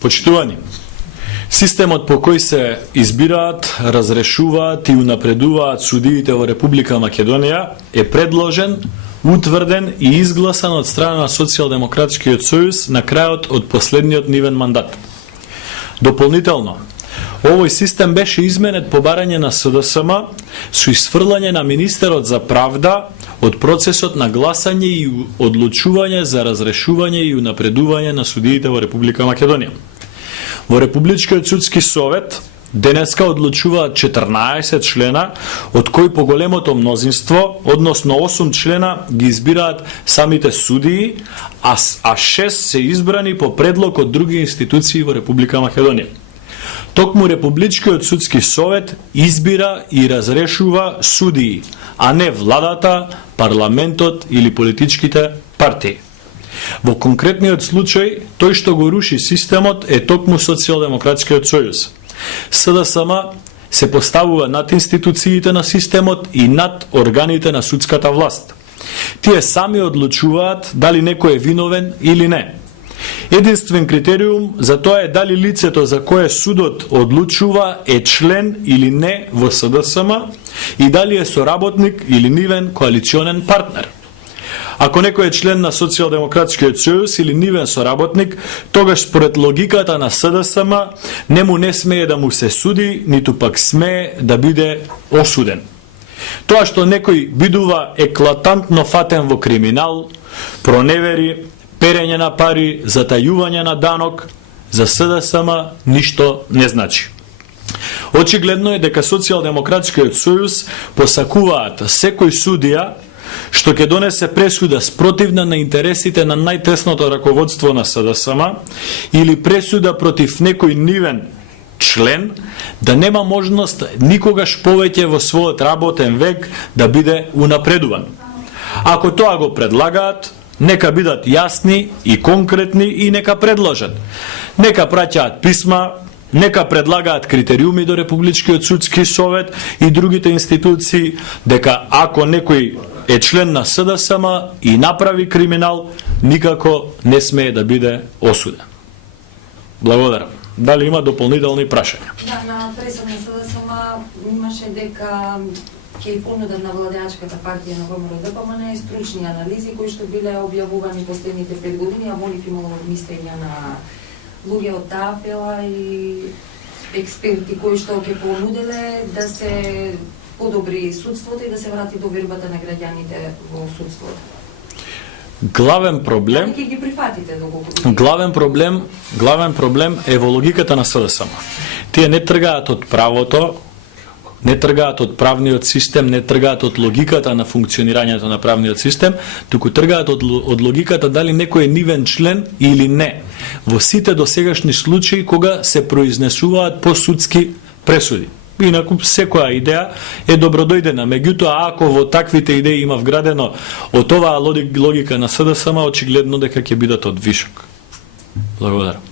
Почитувани, системот по кој се избираат, разрешуваат и унапредуваат судиите во Република Македонија е предложен, утврден и изгласан од страна на Социјалдемократскиот сојуз на крајот од последниот нивен мандат. Дополнително, овој систем беше изменет по барање на СДСМ со исфрлање на министерот за правда од процесот на гласање и одлучување за разрешување и унапредување на судиите во Република Македонија. Во Републичкиот судски совет денеска одлучуваат 14 члена, од кои поголемото мнозинство, односно 8 члена, ги избираат самите судии, а 6 се избрани по предлог од други институции во Република Македонија. Токму Републичкиот судски совет избира и разрешува судии, а не владата, парламентот или политичките партии. Во конкретниот случај, тој што го руши системот е токму Социјалдемократскиот сојуз. СДСМ се поставува над институциите на системот и над органите на судската власт. Тие сами одлучуваат дали некој е виновен или не. Единствен критериум за тоа е дали лицето за кое судот одлучува е член или не во СДСМ и дали е соработник или нивен коалиционен партнер. Ако некој е член на Социјалдемократскиот сојуз или нивен соработник, тогаш според логиката на СДСМ не смее да му се суди, ниту пак смее да биде осуден. Тоа што некој бидува еклатантно фатен во криминал, проневери, перење на пари, затајување на данок, за СДСМ ништо не значи. Очигледно е дека Социјалдемократскиот сојуз посакуваат секој судија што ќе донесе пресуда спротивна на интересите на најтесното раководство на СДСМ или пресуда против некој нивен член, да нема можност никогаш повеќе во својот работен век да биде унапредуван. Ако тоа го предлагаат, нека бидат јасни и конкретни и нека предложат. Нека праќаат писма, нека предлагаат критериуми до Републичкиот судски совет и другите институции дека ако некој е член на СДСМ и направи криминал, никако не смее да биде осуден. Благодарам. Дали има дополнителни прашања? Да, на пресот на СДСМ имаше дека ќе понудат на владеачката партија на ВМРО-ДПМН стручни анализи кои што биле објавувани последните 5 години, а во нив имало мислења на луѓе од таа фела и експерти кои што ќе понуделе да се подобри судството и да се врати довербата на граѓаните во судството. Главен проблем ќе ги прифатите доколку главен проблем е во логиката на СДСМ. Тие не тргаат од правото, не тргаат од правниот систем, не тргаат од логиката на функционирањето на правниот систем, туку тргаат од логиката дали некој е нивен член или не. Во сите досегашни случаи кога се произнесуваат по судски пресуди. Инаку секоја идеја е добродојдена. Меѓутоа, ако во таквите идеи има вградено од оваа логика на СДСМ, очигледно дека ќе бидат од вишок. Благодарам.